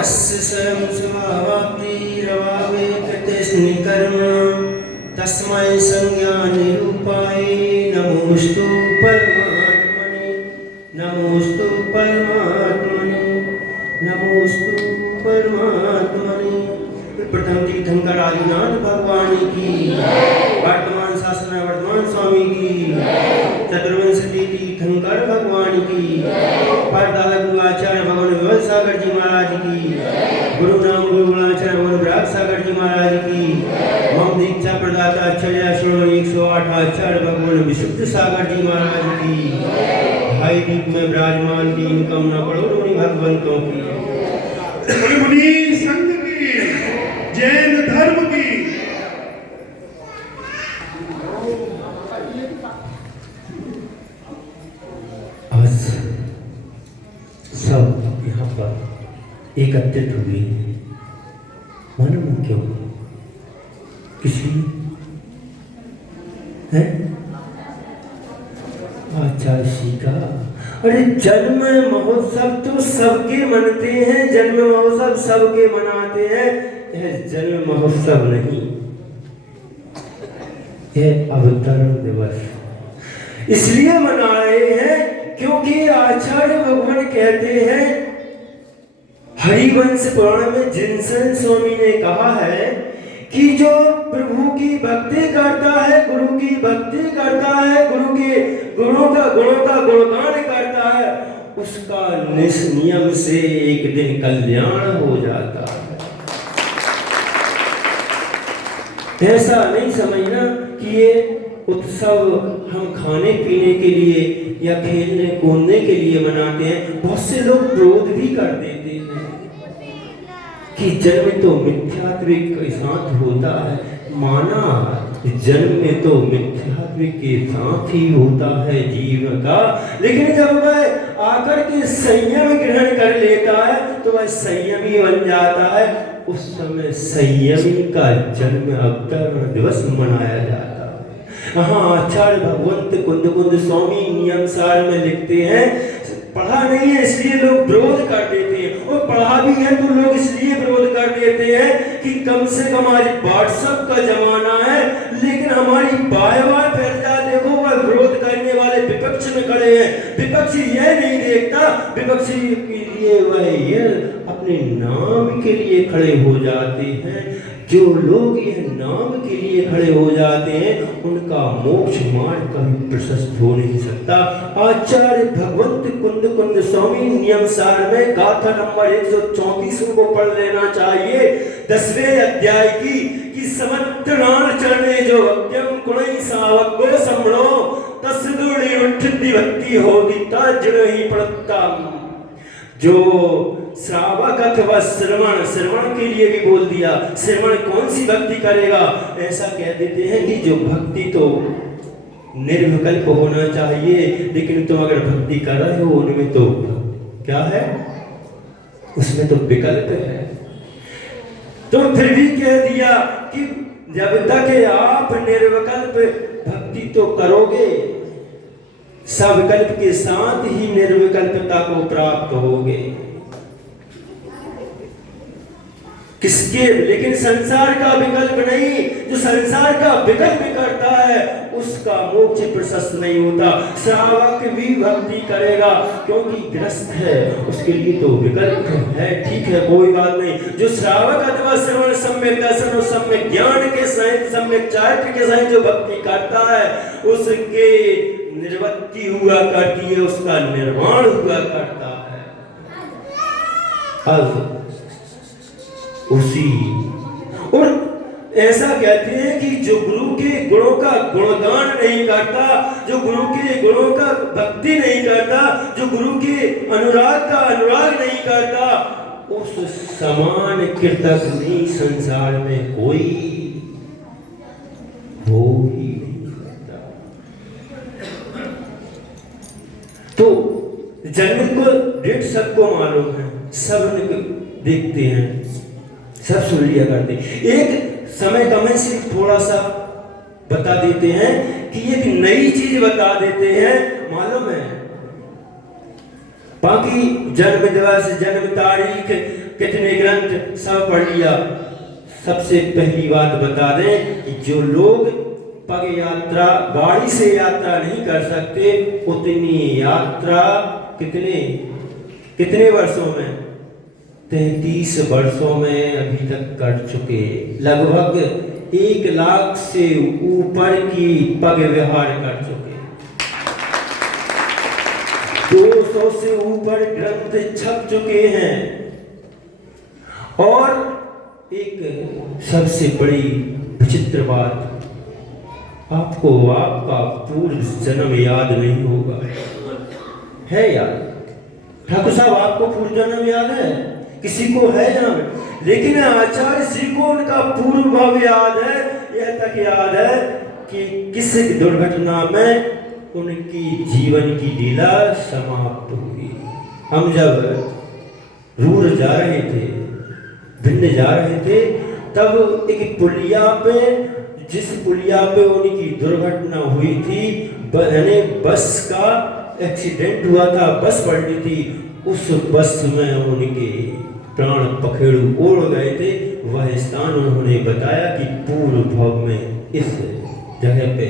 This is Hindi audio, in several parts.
यस्य स्वयं स्वभावाप्तिरभावे कृतेस्निकर्म तस्मै संज्ञानिरूपाय नमोस्तु परमात्मने नमोस्तु परमात्मने नमोस्तु परमात्मने। प्रथम तीर्थंकर आदिनाथ भगवान की, वर्तमान शासन वर्तमान स्वामी की, चतुर्वंशी तीर्थंकर भगवान की, परदादा गुरु आचार्य भगवान विमल सागर जी महाराज की, गुरु नाम गुरु गुणाचार्य भगवान विराग सागर जी महाराज की, मम दीक्षा प्रदाता आचार्य 108 आचार्य भगवान विशुद्ध सागर जी महाराज की, भाई दीप में विराजमान तीन कमना करोड़ों भगवंतों की, मुनि संघ की, जैन धर्म की। आज सब यहाँ पर एकत्रित हुए हैं, मालूम क्यों? किसी है आचार्य का, अरे जन्म महोत्सव तो सबके मनते हैं, जन्म महोत्सव सबके मनाते हैं, यह जन्म महोत्सव नहीं, यह अवतरण दिवस इसलिए मना रहे हैं क्योंकि आचार्य भगवान कहते हैं, हरिवंश पुराण में जिनसन स्वामी ने कहा है कि जो प्रभु की भक्ति करता है, गुरु की भक्ति करता है, गुरु के गुणों का गुणगान करता है, उसका नियम से एक दिन कल्याण हो जाता है। ऐसा नहीं समझना कि ये उत्सव हम खाने पीने के लिए या खेलने कूदने के लिए मनाते हैं। बहुत से लोग विरोध भी कर देते हैं कि जन्म तो मिथ्यात्व के साथ होता है, माना जन्म में तो मिथ्यात्व के साथ ही होता है जीवन का, लेकिन जब वह आकर के संयम ग्रहण कर लेता है तो वह संयमी बन जाता है। उस समय संयमी का जन्म अवतरण दिवस मनाया जाता है। हाँ, आचार्य भगवंत कुंद स्वामी नियम सार में लिखते हैं, पढ़ा नहीं है इसलिए लोग विरोध कर देते हैं, और पढ़ा भी है तो लोग इसलिए विरोध कर देते हैं कि कम से कम आज व्हाट्सएप का जमाना है, लेकिन हमारी बाय-बाय फैल जा। देखो वह विरोध करने वाले विपक्ष में खड़े हैं, विपक्ष यह नहीं देखता, विपक्ष के लिए वह ये अपने नाम के लिए खड़े हो जाते हैं। जो लोग यह नाम के लिए खड़े हो जाते हैं उनका मोक्ष मार्ग कभी प्रशस्त हो नहीं सकता। आचार्य भगवंत कुंद स्वामी नियम सार में गाथा नंबर 134 को पढ़ लेना चाहिए, 10वें अध्याय की, कि समत्तनान चरणे जो भक्त्यम गुणै सावक को समणो तस्दुर्णी उठ्ठि भक्ति होगी ताजड़ ही प्रत्तम। जो श्रावक अथवा श्रवण के लिए भी बोल दिया, श्रवण कौन सी भक्ति करेगा? ऐसा कह देते हैं कि जो भक्ति तो निर्विकल्प होना चाहिए, लेकिन तुम अगर भक्ति कर रहे हो उनमें तो क्या है, उसमें तो विकल्प है। तो फिर भी कह दिया कि जब तक आप निर्विकल्प भक्ति तो करोगे, सविकल्प के साथ ही निर्विकल्पता को प्राप्त होगे। किसके? लेकिन संसार का विकल्प नहीं, जो संसार का विकल्प करता है उसका मोक्ष प्रशस्त नहीं होता। श्रावक भी भक्ति करेगा क्योंकि ग्रस्त है, उसके लिए तो विकल्प है, ठीक है कोई बात नहीं। जो श्रावक अथवा श्रवण सम्यक दर्शन और सम्यक ज्ञान के सहित सम्यक चारित्र के सहित जो भक्ति करता है उसके निर्वृत्ति हुआ करती है, उसका निर्माण हुआ करता है। अब उसी और ऐसा कहते हैं कि जो गुरु के गुणों का गुणगान नहीं करता, जो गुरु के गुणों का भक्ति नहीं करता, जो गुरु के अनुराग का अनुराग नहीं करता, उस समान कृतज्ञ संसार में कोई हो ही नहीं सकता। तो जन्म को डेट सबको मालूम है, सब देखते हैं, सब सुन लिया करते हैं। एक समय का मैं सिर्फ थोड़ा सा बता देते हैं कि एक नई चीज बता देते हैं, मालूम है? बाकी जन्म दिवस, जन्म तारीख, कितने ग्रंथ सब पढ़ लिया। सबसे पहली बात बता दें कि जो लोग पग यात्रा, गाड़ी से यात्रा नहीं कर सकते, उतनी यात्रा कितने वर्षों में, 33 वर्षों में अभी तक कर चुके। लगभग 1 लाख से ऊपर की पग विहार कर चुके। 200 से ऊपर ग्रंथ छप चुके हैं। और एक सबसे बड़ी विचित्र बात, आपको आपका पूर्व जन्म याद नहीं होगा। है याद? ठाकुर साहब, आपको पूर्व जन्म याद है? किसी को है याद? लेकिन आचार्य श्री को उनका पूर्व भाव याद है। यह तक याद है कि किस दुर्घटना में उनकी जीवन की लीला समाप्त हुई। हम जब रूर जा रहे थे, भिंड जा रहे थे, तब एक पुलिया पे, जिस पुलिया पे उनकी दुर्घटना हुई थी, यानी बस का एक्सीडेंट हुआ था, बस पलटी थी, उस बस में उनके प्राण पखेरु उड़ गए थे। वह स्थान उन्होंने बताया कि पूर्व भाव में इस जगह पे।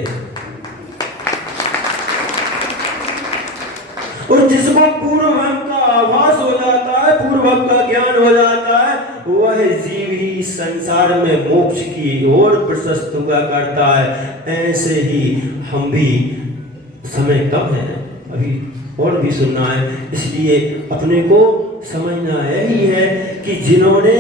और जिसको पूर्व भाव का आभास हो जाता है, पूर्व भाव का ज्ञान हो जाता है, वह जीव ही संसार में मोक्ष की ओर प्रशस्त हुआ करता है। ऐसे ही हम भी, समय कम है अभी और भी सुनना है, इसलिए अपने को समझना यही है कि जिन्होंने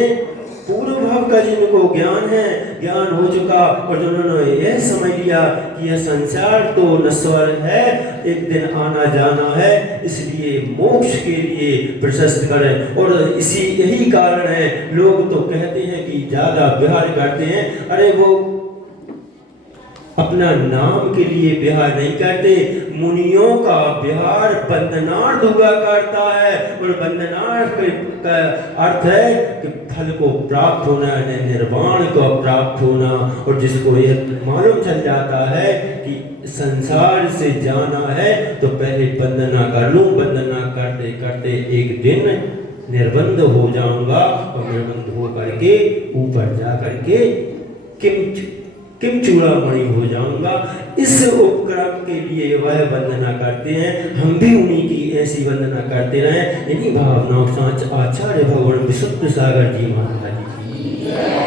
पूर्व भाव का, जिनको ज्ञान है, ज्ञान हो चुका, और जिन्होंने यह समझ लिया कि यह संसार तो नश्वर है, एक दिन आना जाना है, इसलिए मोक्ष के लिए प्रशस्त करें। और इसी यही कारण है, लोग तो कहते हैं कि ज्यादा विहार करते हैं। अरे वो अपना नाम के लिए विहार नहीं करते। मुनियों का विहार बंधनार्थ हुआ करता है, और बंधनार्थ का अर्थ है कि फल को प्राप्त होना, निर्वाण को प्राप्त होना। और जिसको यह मालूम चल जाता है कि संसार से जाना है, तो पहले बंधना कर लूं, बंधना करते करते एक दिन निर्बंध हो जाऊंगा, और निर्बंध हो करके ऊपर जा करके किम चूड़ामणि हो जाऊंगा। इस उपक्रम के लिए वह वंदना करते हैं। हम भी उन्हीं की ऐसी वंदना करते रहें। इन्हीं भावनाओं साथ आचार्य भगवान विशुद्ध सागर जी महाराज की